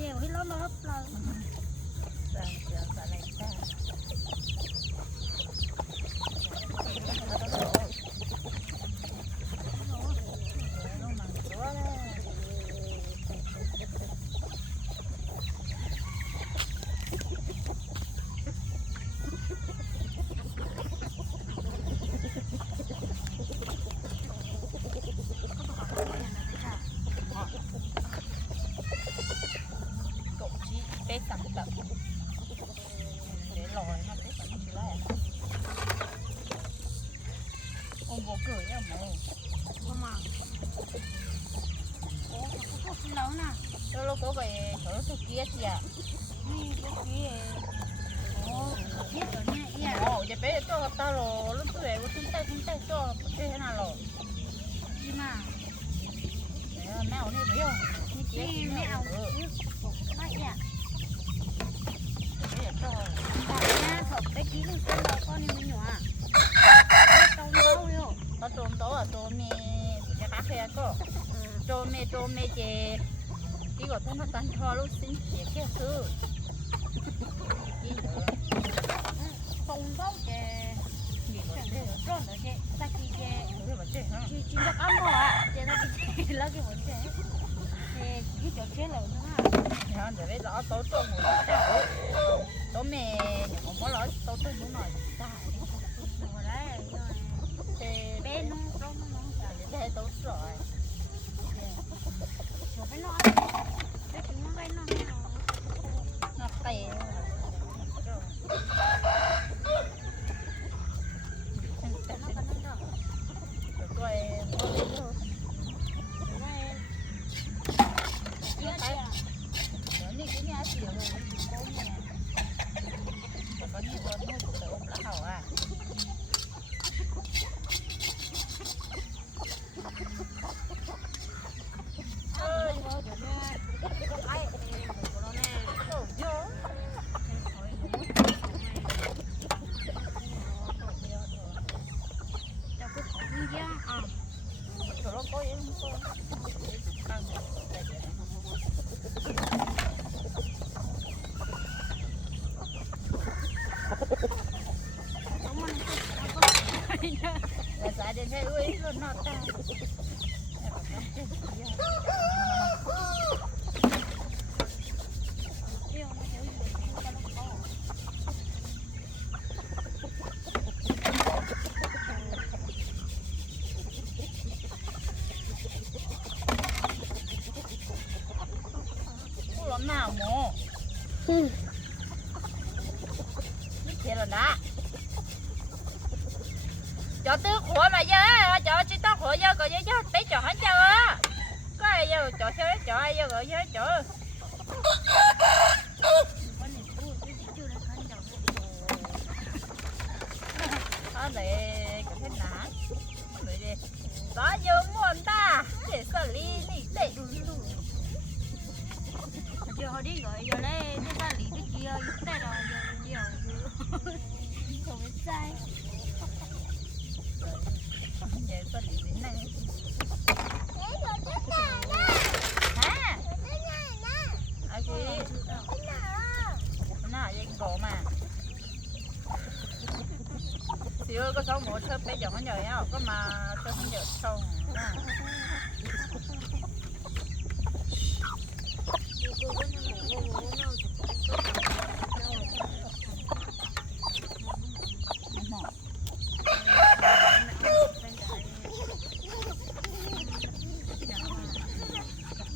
Nhiều hết lắm lắm lắm. Rồi, rồi, rồi, rồi, rồi. แลเราก็ไปเขาสุกี้เสียนี่สุกี้โอ้ยตัวเนี้ยเอียโอ้จะไปตัวกัตาโลลูกตัวเอ๋ตุ้งเต้ตุ้งเต้ตัวเต้น่าโลยี่มาแมวนี่เบี้ยวนี่เจ๊แมวนี่ไม่เอายตัเนี้ยถอดไปกินกันเราก็หนอยู่อะตงโต๊ะอยู่ตรโต๊ะอะตเมย์จะพักเพียก็ตเมย์ตเมย์เจ cái cá có trộm nó tan thò lúc xin chị cái thứ cái nữa không đâu kìa gì mà thế rồi đó kìa ta kì kìa thế ăn rồi ạ chị đã cái cái chỗ chế nữa để có nói bé nó nó cay nó bé dọn nhờ nhau có mà sớm nhờ xong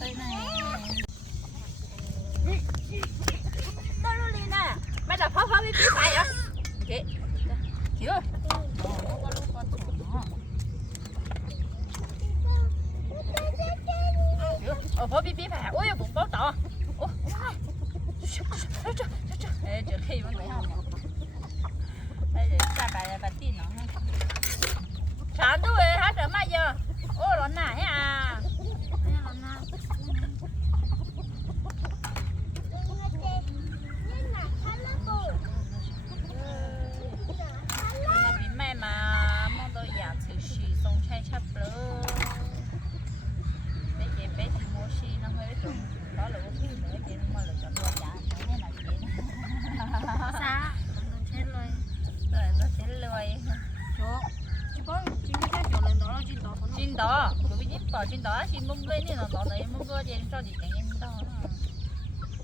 đây này tao luôn đi nè mày đập pháo pháo biết biết phải hả chị chị ơi ở phố biết biết phải ôi bụng bó tỏ ôi ê chờ khi vẫn phải không đây để ra bài bài tin nó sáng tôi hát trở mai giờ ô nó nãy à Nhưng mà bị mẹ mà mong tôi giả thử xì xong chay chắp lỡ bé chị bé chị mua xì nó hơi trùng đó là cái nữa chị nó mà là chọn đồ giả thế là chị xa chết rồi rồi nó sẽ lười chỗ chỉ có chỉ cái chỗ lên đó là chỉ đó có nó chín đó tụi bây giờ bỏ chín đó xin mông bên này nó bỏ đấy mông cơ chị cho chị cảnh em đó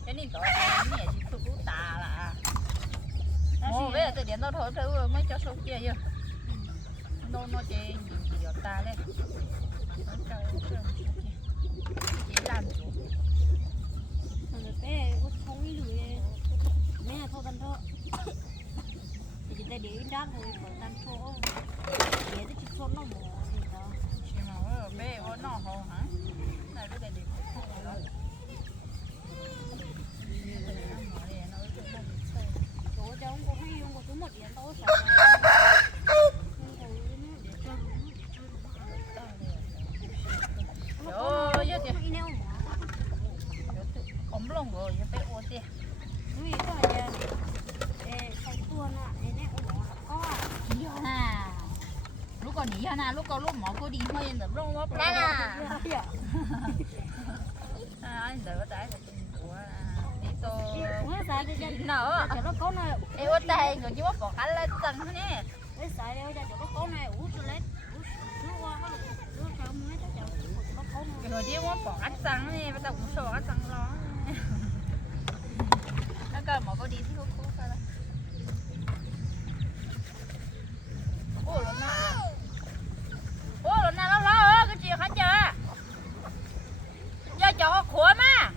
cái này đó cái này chị phụ tà là Ồ, bây giờ từ điện nó thôi thôi cho kia chưa? Nó nó chị gì ta nó cho chị làm chủ. Bé có không ý lười mẹ thôi cần thôi. Thì chúng ta để đá rồi còn tan thô để nó chỉ thô nó mỏ thì đó. Chỉ mà ở nọ hồ hả? Này lúc này mà plá Dạ. à anh đỡ tại là chuyện của đi tô Ủa, sao cái chân nó cho nó có này, em ở đây người chỉ có bỏ cái lên chân thôi nè. Cái sợi đeo cho nó có này, ủ cho lên, ủ nó qua nó sao mới cho nó có này. người chỉ có bỏ cái chân nè bây giờ cũng sợ cái chân lo. Nó cơ mà cô đi thì cô cô coi là ô lần nào ô lần nào nó lo cái chuyện hả chờ giờ chọn cái khổ mà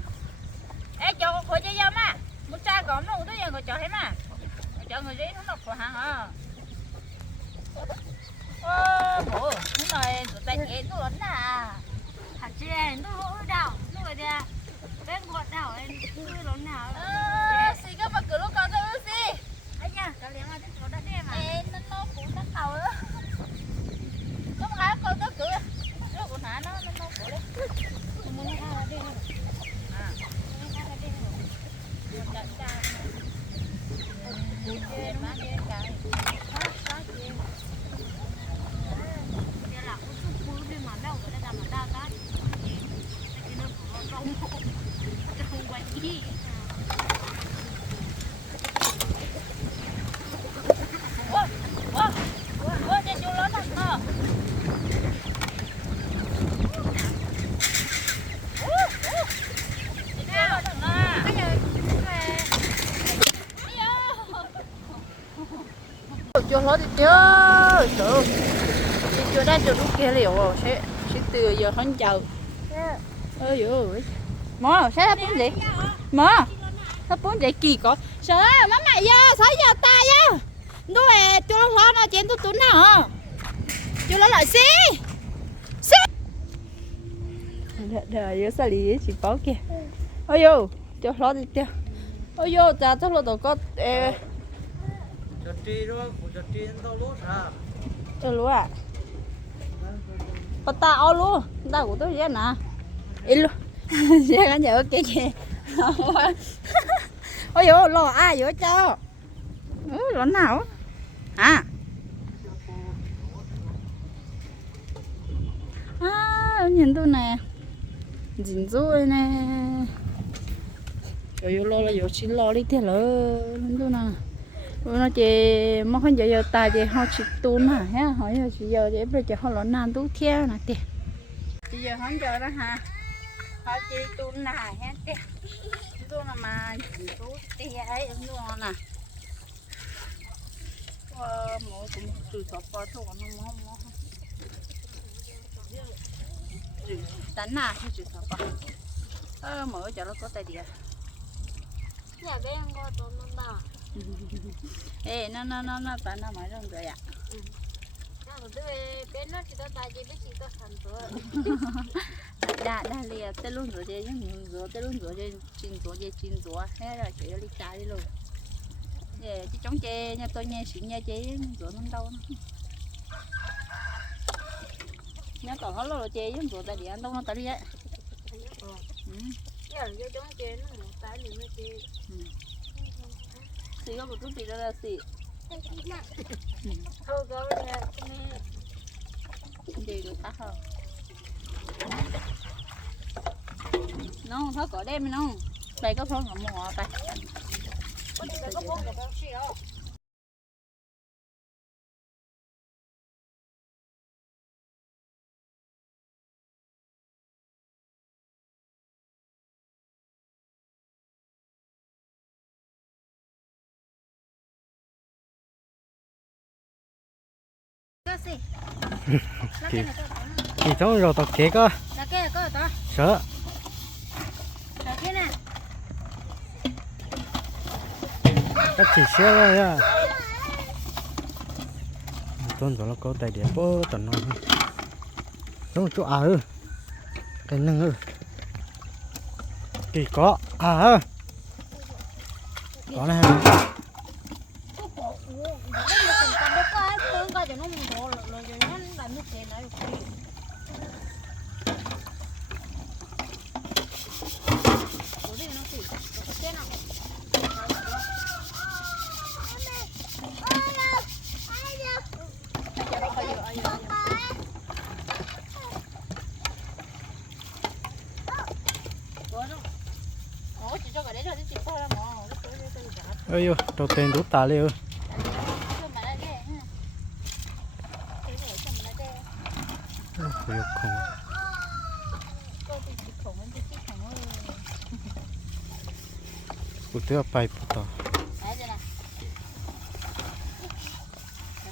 ê chọn cái khổ cho giờ mà muốn trai còn nó cũng tới giờ người chọn hết mà chọn người đấy nó đọc của hàng à ơ bố nó này tụi ta chạy nó lớn à Hạt chè, nó hỗ đảo, nó rồi kìa. Bên gọt đảo, em cứ lớn nào. ơ xì cái mà cửa lúc con tôi xì Anh nha, cái liếng là chỗ đã đem à. ê nó nó cũng nó tàu đó có một cái con tới cửa nó cũng hả nó nó nó cửa đấy Muốn nghe là đem. à Muốn nghe là đem. Chọn cha Chê má chê cái Đó, đó, chè. Chè là cũng chút cú đi mà đâu rồi đây là mà đa cái. Cái nó cũng nó rong. Không quay gì. Ủa, ủa, ủa, chê chú lớn thật nè Ủa, ủa Chê chú lớn thật nè Bây giờ về chưa hết thì chưa sợ chưa đã chưa lúc kia liệu rồi sẽ sẽ từ giờ hắn chờ ơi ơi mò sẽ hấp bốn gì mò hấp bốn gì kỳ có sợ má mẹ giờ sáu giờ ta giờ tôi về chưa nó lo nó chén tôi tún nào chưa nó lại xí. Xí. Đời giờ sao lý chỉ bảo kìa. Ôi yo chưa lo thì chưa ôi yo cha chắc là tôi có cho lúa sao à bắt ta ao luôn ta của tôi vậy nè ít luôn giờ cái nhớ cái gì? Ôi dồi lo ai vậy cho? Ừ, lo nào? À à nhìn tôi nè. Dính rồi nè. Rồi lo là rồi chỉ lo đi thế lỡ tôi nè nó chỉ mà không giờ giờ ta chỉ họ chỉ tu nè ha họ giờ chỉ giờ để bây giờ họ lo nan tu theo nè tiền chỉ giờ không giờ đó ha họ chỉ tu nè ha tiền tu nà mà chỉ tu tiền ấy, em luôn nè. Ờ mỗi cũng từ số bao thôi nó mò mò tấn đánh nè từ số bao ờ mỗi giờ nó có tay điện nhà bên có tôm nó bảo ê nó nó nó nó ta nó mới rong rồi ạ. Nó nó đã đã lìa tê luôn rồi chứ nhưng rồi tê luôn rồi chứ chín rồi chứ chín rồi thế rồi chỉ đi trái đi luôn. Về chứ chống chê nha tôi nghe xịn nha chế rồi nó đâu. Nhớ còn hết rồi chê chứ rồi ta điện đâu nó ta đi á. Ừ. Giờ vô trong chế nó một cái gì mới chế xì có một chút gì đó là xì thôi có bây giờ cái này gì được tắt không nó thôi có đem nó đây có phong ngậm ngọ tay có thể có bốn cái bao nhiêu có thì cháu rồi tao kế cơ sợ. Các chỉ xe rồi à. Tuần rồi nó có tài đẹp bố tận nó đúng chỗ à ư. Cái nâng ư. Kỳ có. À ư. Có này Cái cổ của nó là từng con đất cái tương coi cho nó mù rồi rồi cho nó làm nước chè lại được Ủa đi nó kì cái nào ủa chị cho cái đấy rồi chị coi ra mà cái chỗ đấy tôi giả ơi yo đầu tiên đút tà liêu cho mà lại đây ha cái này cho mà lại đây ôi yo không cô thì chị khổng anh chị khổng ơi cụ tiêu bay phụ tao đấy đây nè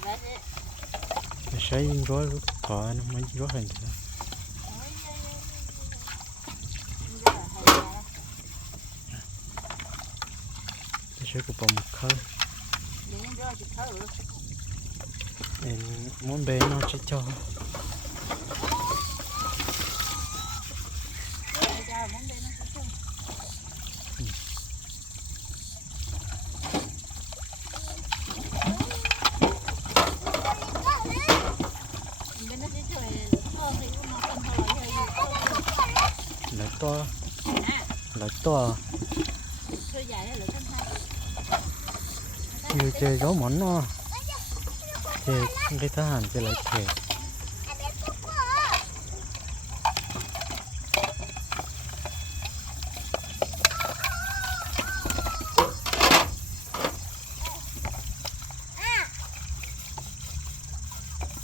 đấy đấy để xây gói có nó mấy gói hình thế để xây cụ bằng một khơi muốn bé nó chỉ cho lại to lại to nhiều chơi gió món nó chơi cái thứ hàn chơi lại chơi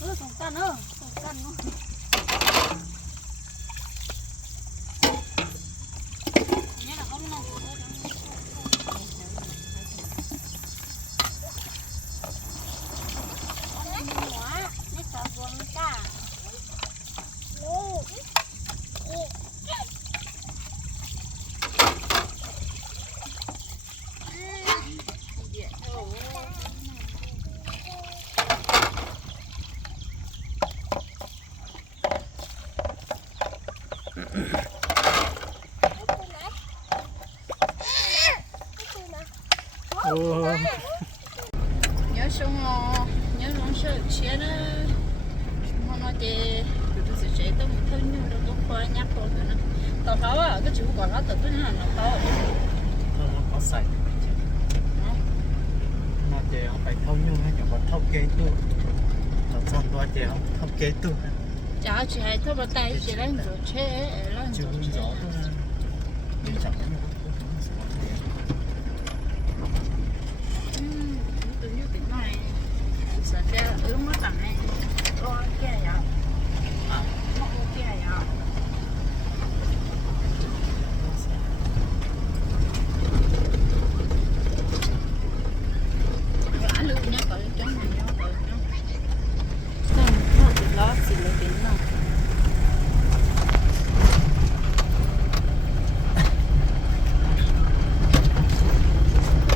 Ừ, sùng căn ơ, sùng căn nó. Nhớ là không nông của tôi đâu. Con này nhiều quá, nó sợ buồn cả. ô nhớ xong rồi nhớ xong sợ chia nó mà nó chè tụi tôi sẽ chế tôi một thân nhưng đâu có khoa nhắc rồi tụi nó tàu pháo à cái chú còn nó tự tôi nó nó pháo à nó có sạch nó chơi không phải thâu nhung hay còn thâu kế tu nó chơi không kế tu chả chỉ hay thôi mà tay chỉ lên rồi chế chưa rồi hương chế gió thôi nhưng chẳng có ừ tự nhiên tự này sợ ra ừ mất tặng này lo kia ya à mất kia ya Quả luôn nhá, cậu chống này nhá, cậu nhá. Không, nó thì lo xì lệ tính nào.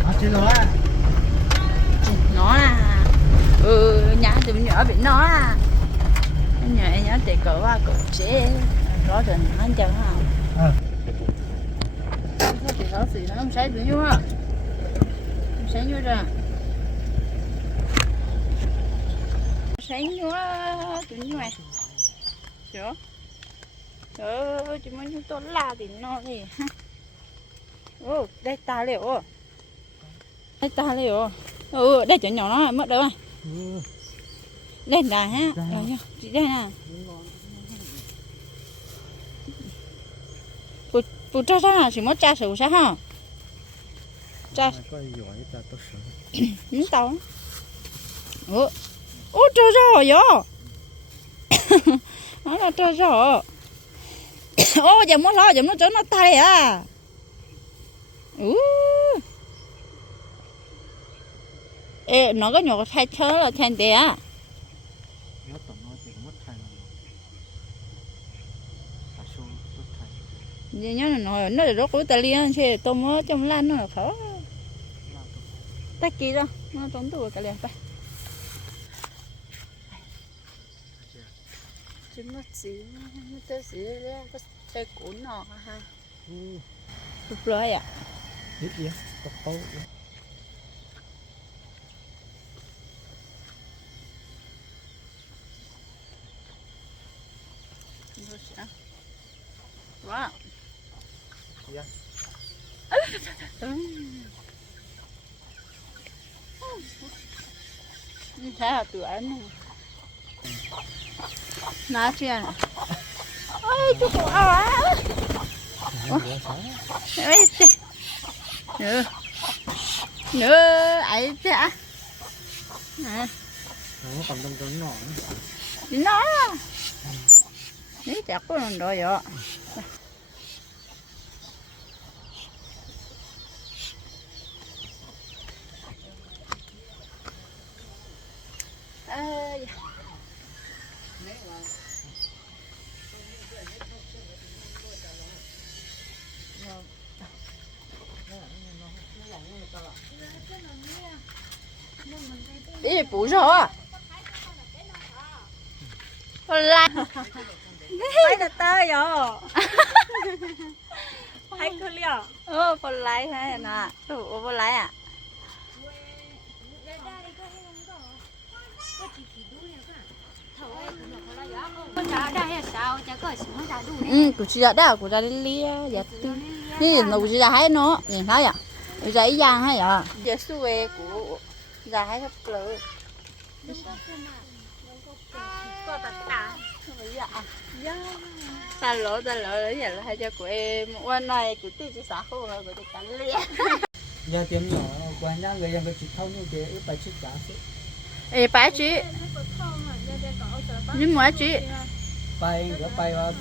à chứ nó à nó à ừ nhà tụi nhỏ bị nó à nhỏ nhỏ thì cỡ qua cỡ chế rõ ràng anh chẳng à Ờ. nó thì nó gì nó không sai tụi nhau à không sai nhau ra. Sai nhau á tụi nhau à chưa ờ chúng mình chúng tôi la thì nó thì ha ô đây ta liệu đây ta liệu. Ừ đây chỗ nhỏ nó mất đâu ha Đây. nha chị đây nè bù bù cho sao nào chỉ mất cha sầu sao ha cha có giỏi ta tốt sợ. Những tàu ủa? Ủa cho rồi yo nó là cho rồi ô giờ mất lo giờ nó trở nó tay à? Ừ ê nó có nhỏ thay chớ là thay đẻ à nhớ tụi nó thì mất thay mà ta số tốt thay Vậy nhớ là nói nó là rốt của ta liên chứ tôi mới trong lan nó là khó. Tay kỳ rồi nó trốn tủ cái liền tay chứ nó xí nó tới xí có tay cuốn nọ ha. Lúc rồi à? Ít gì có Rồi sẽ. Wow. Thế là tụi anh này. Nó chưa ơi Ôi, chú cụ ảo á. Ôi. Nữa. Nữa, ấy chị à. Nè, nó còn trong trong nó nó. đấy chặt có lần rồi vậy. Ý bù rồi à? Là phải là tơi rồi hay cứ liều Ô, phần lái hay nè. Đủ phần lái à? con chả đây là sao chả có sự nó chả đủ đấy Ừ, cụ chỉ đã đào, cụ ra đi lia, dạ tư. Thế nó cụ chỉ ra hay nó, nhìn thấy à? Cụ ra ý giang hay à? Dạ xuê cụ ra hay thật lỡ. có tất cả Dạ. Ta lỗ ta lỗ lấy giờ là hai cho của em. Quan này cụ tư chỉ xã hội rồi, cụ tư cắn liền giờ tiếng nhỏ quan nhá người dân có chỉ thâu như thế phải chích cả sự Ê, bá chứ Nhưng mà chị. bay cái bay vào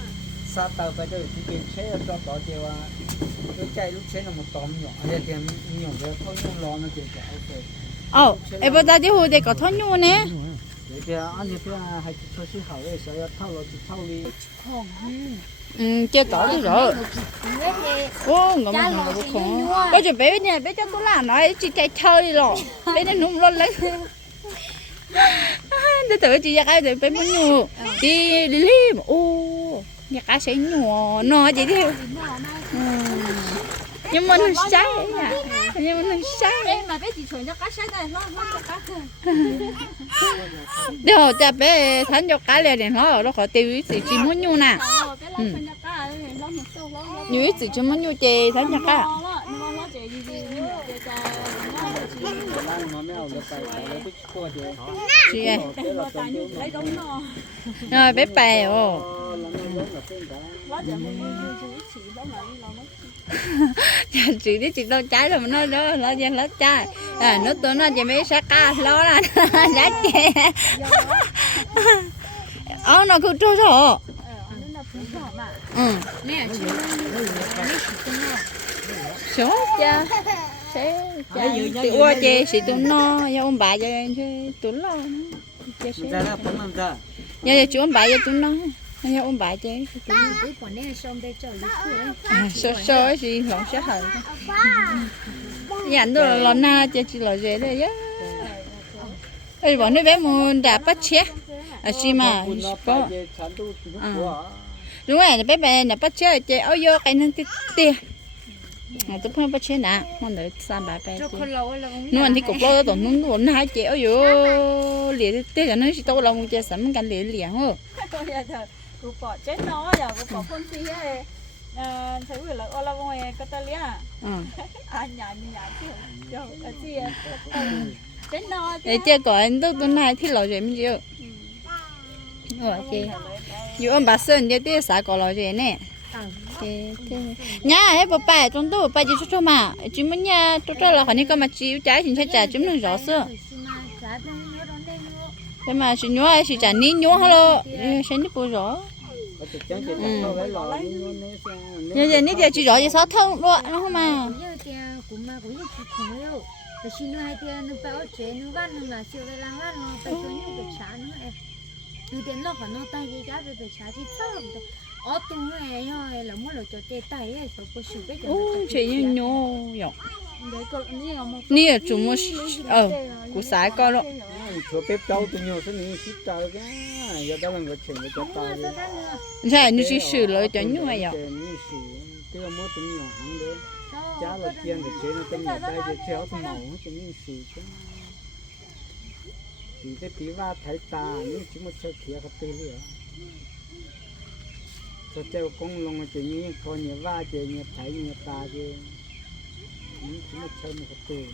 xa tàu phải tới chỉ tiền xe cho bỏ tiền vào cái chạy lúc chế là một tóm nhỏ giờ tiếng nhỏ về thâu nhung lo nó tiền cả ok thì thì hay cho sĩ hậu ấy sẽ thâu lo thì thâu đi Ừ, chưa có đi rồi. Ô, ngậm ngậm thì nhua. Bây giờ bé nhà bé cho tôi làm nói chị chạy chơi rồi. Bé nó nung lên lấy. Tôi tưởng chị ra cái bé muốn nhủ. Đi đi đi. Ô, nhà cá sẽ nhủ nó chị đi. Ừ. Nhưng mà nó sai ยังมันใช่เดี๋ยวจะไปทันยกกาเลยเดี๋ยวเราเราขอเตวิสิจิมุนอยู่นะอยู่สิจิมุนอยู่เจทันยกกาใช่ไหปไป chị chị đi chị đâu trái rồi mà nó đó nó dân lớp trái à nó tôi nó chị mấy sát ca lo là giá chè. Ông nó cứ trôi sổ ừ. Số cha sẽ chị qua chị chị tụi no cho ông bà cho tụi lo. Chị sẽ nhà chị ông bà cho tụi nó anh nhau ôm bà chứ số số gì lòng sẽ hở. Nhận đồ lon na chứ chỉ là dễ đấy chứ ấy bọn nó bé muốn đạp bắt chết. À xí mà có. À. đúng rồi bé bé nè bắt chết chứ ôi vô cái năng tiền mà tôi không bắt chết nè mong đợi sang bà bé nó anh thì cục lô tổn nung tổn hai chị. Ôi vô liền tết là nó chỉ tao lòng chơi sắm cái liền liền hơn hả tôi giờ thở cụ bỏ chết nó giờ cụ bỏ con gì ấy ờ thấy vừa là ô la bông ấy cái ta lia ừ à nhà nhà chứ giờ cái gì chết nó để chơi còn tôi tôi này thì lo chơi mình chưa rồi chơi dù ông bà sơn chơi tít sao có lo chơi nè thế thế nhà ấy bà bà trong tôi bà chỉ cho cho mà chỉ muốn nhà tôi cho là họ này có mà chịu trái thì sẽ trả chúng nó rõ xưa thế mà chỉ nhớ ai chỉ trả ní nhớ hello sẽ nhớ bù rõ เขาจะจังจะเข้าไว้หล่อนี่นู่นนี่ใช่ nhớ giờ ní giờ chỉ rõ gì sao thông luôn nó không mà như tiền của mà cũng như chỉ không đâuแต่ชิโนให้เตียนไปเอาเจนูกั giờ giờ nít giờ chỉ rõ gì sao thông luôn nó không mà bây giờ hai tiền nó bao chế nó vắt nó là chiều về làm vắt nó phải cho nhiều cái chả nó em nó tiền nó còn nó tay gì cả về cái chả thì sao được ở tu này thôi là muốn là cho tê tay ấy sao có sự cái chuyện chuyện nhau rồi dọc để có ní mà nè chúng nó ờ của sải coi đó. Chỗ bếp trâu tôi nhiều thế này xí trâu cái giờ đó là người chừng người cho tao đi thế như chỉ xử lời cho như vậy như sử tức là mỗi tụi nhỏ hàng đấy cha là tiền để chế nó tên nhà tay để chéo tụi màu cho như sử chứ thì cái tí va thấy ta nhưng chỉ một chơi kia cái tư liệu cho treo công lông chỉ như coi như va chỉ như thấy như ta chứ nhưng chỉ một chơi một cái tư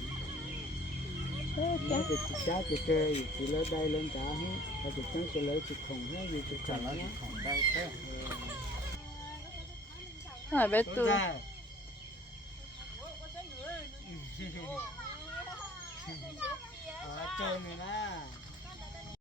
Nó thì chỉ cha chỉ chơi chỉ lấy đây lên cả hết và chỉ chẳng chỉ lấy chỉ khổng hết gì chỉ khổng hết khổng đây thế phải bé tôi Ở trên này nè